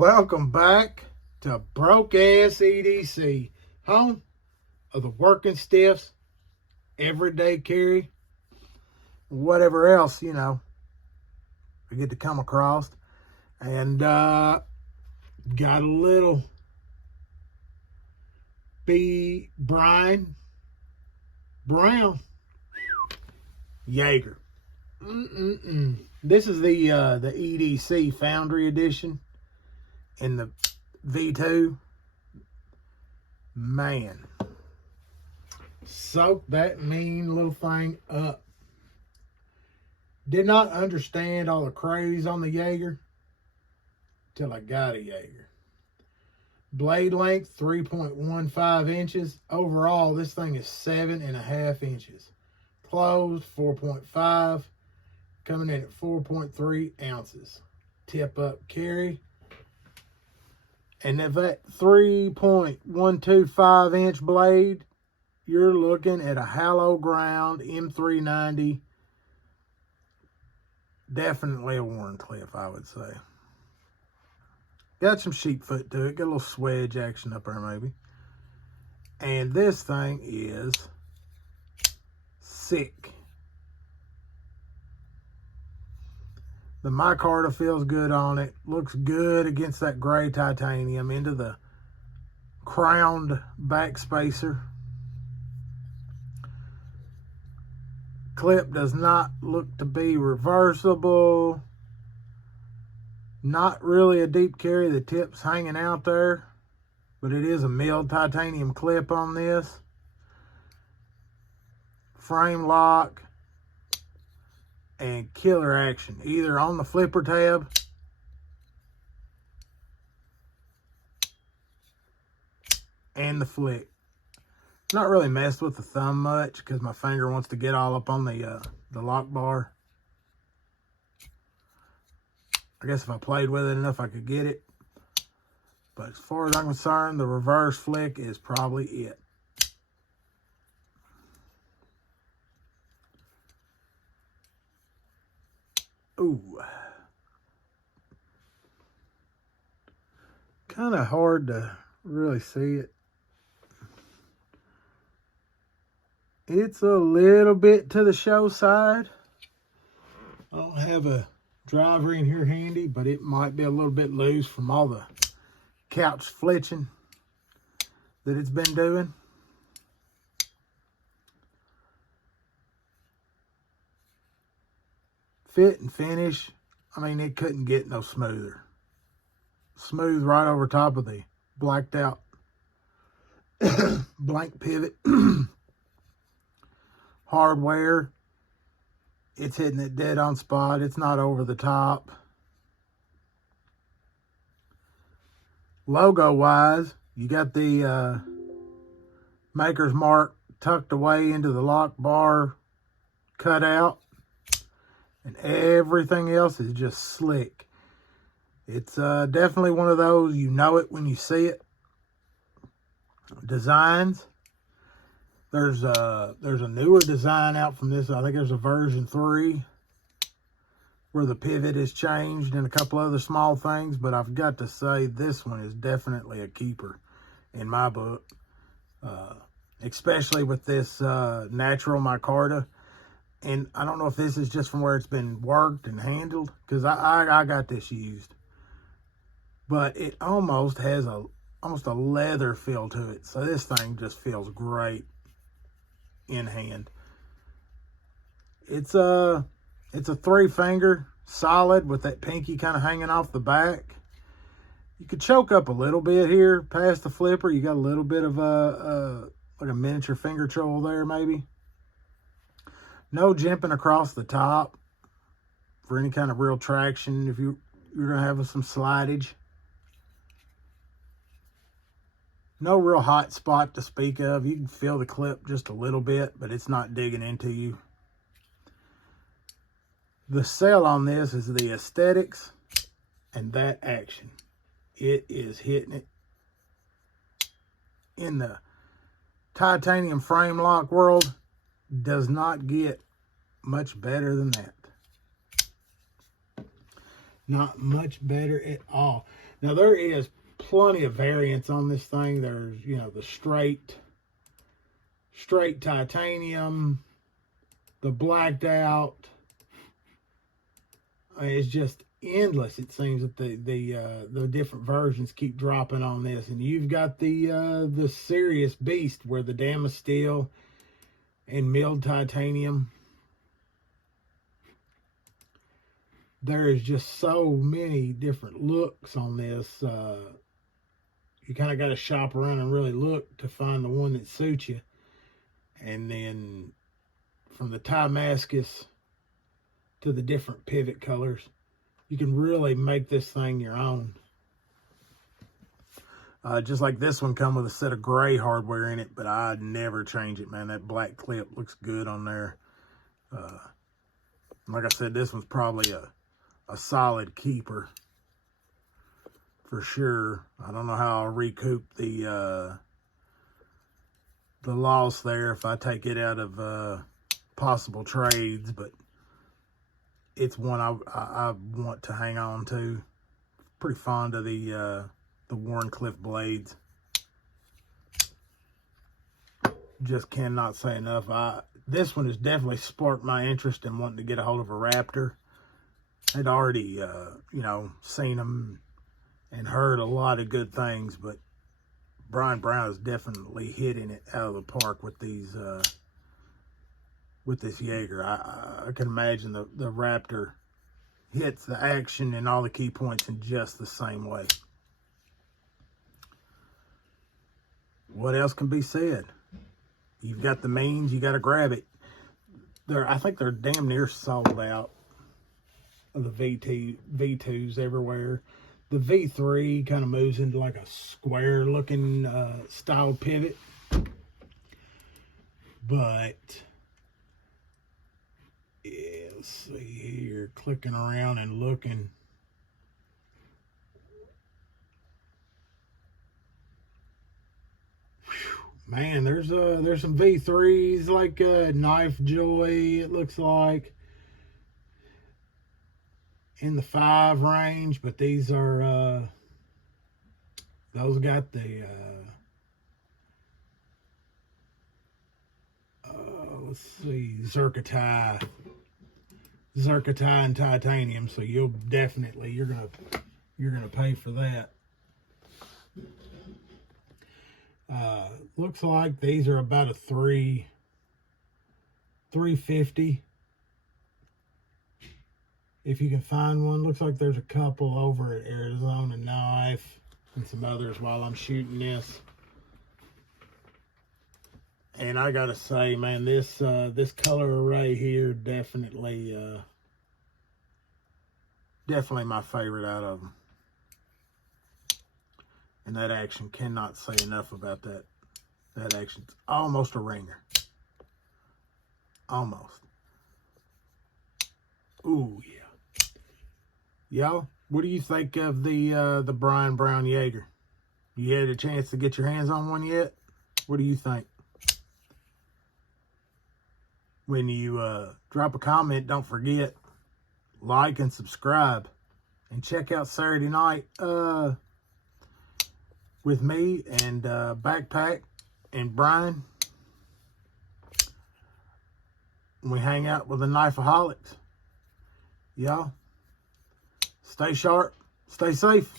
Welcome back to Broke Ass EDC, home of the working stiffs, everyday carry, whatever else, we get to come across. And got a little Brown Yeager. This is the EDC Foundry edition. In the V2, man, soak that mean little thing up. Did not understand all the craze on the Yeager till I got a Yeager. Blade length 3.15 inches. Overall, this thing is 7.5 inches. Closed 4.5, coming in at 4.3 ounces. Tip up carry. And if that 3.125 inch blade, you're looking at a hollow ground M390. Definitely a Wharncliffe, I would say. Got some sheep foot to it. Got a little swedge action up there maybe. And this thing is sick. The micarta feels good on it. Looks good against that gray titanium into the crowned backspacer. Clip does not look to be reversible. Not really a deep carry. The tip's hanging out there. But it is a milled titanium clip on this. Frame lock. And killer action, either on the flipper tab and the flick. Not really messed with the thumb much because my finger wants to get all up on the lock bar. I guess if I played with it enough, I could get it. But as far as I'm concerned, the reverse flick is probably it. Ooh. Kind of hard to really see it. It's a little bit to the show side. I don't have a driver in here handy, but it might be a little bit loose from all the couch flitching that it's been doing. Fit and finish, I mean, it couldn't get no smoother. Smooth right over top of the blacked out blank pivot. Hardware, it's hitting it dead on spot. It's not over the top. Logo wise, you got the maker's mark tucked away into the lock bar cutout. And everything else is just slick. It's definitely one of those, you know it when you see it. Designs. There's a newer design out from this. I think there's a version 3 where the pivot is changed and a couple other small things. But I've got to say this one is definitely a keeper in my book. Especially with this natural micarta. And I don't know if this is just from where it's been worked and handled, because I got this used. But it almost has almost a leather feel to it. So this thing just feels great in hand. It's a 3-finger solid with that pinky kind of hanging off the back. You could choke up a little bit here past the flipper. You got a little bit of like a miniature finger troll there maybe. No jimping across the top for any kind of real traction if you're going to have some slidage. No real hot spot to speak of. You can feel the clip just a little bit, but it's not digging into you. The sell on this is the aesthetics and that action. It is hitting it. In the titanium frame lock world, does not get much better than that. Not much better at all. Now there is plenty of variants on this thing. There's, you know, the straight titanium, the blacked out. It's just endless. It seems that the different versions keep dropping on this, and you've got the serious beast where the damascene steel and milled titanium. There is just so many different looks on this. You kind of got to shop around and really look to find the one that suits you. And then from the Damascus to the different pivot colors, you can really make this thing your own. Just like this one come with a set of gray hardware in it, but I'd never change it, man. That black clip looks good on there. Like I said, this one's probably a solid keeper for sure. I don't know how I'll recoup the loss there if I take it out of possible trades, but it's one I want to hang on to. Pretty fond of the wharncliffe blades. Just cannot say enough. This one has definitely sparked my interest in wanting to get a hold of a Raptor. I'd already, you know, seen them and heard a lot of good things, but Brian Brown is definitely hitting it out of the park with these, with this Yeager. I can imagine the Raptor hits the action and all the key points in just the same way. What else can be said? You've got the means, you got to grab it. I think they're damn near sold out of the V2s everywhere. The V3 kind of moves into like a square looking style pivot. But yeah, let's see here, clicking around and looking. Man, there's some V3s like Knife Joy, it looks like, in the 5 range, but these are those got the let's see, zirconia and titanium, so you're gonna pay for that. Looks like these are about a $350 if you can find one. Looks like there's a couple over at Arizona Knife and some others while I'm shooting this. And I gotta say, man, this color array here definitely my favorite out of them. And that action, cannot say enough about that. That action's almost a ringer. Almost. Ooh, yeah. Y'all, what do you think of the Brian Brown Yeager? You had a chance to get your hands on one yet? What do you think? When you drop a comment, don't forget, like and subscribe. And check out Saturday night with me and Backpack and Brian. We hang out with the Knifeaholics. Y'all, stay sharp, stay safe.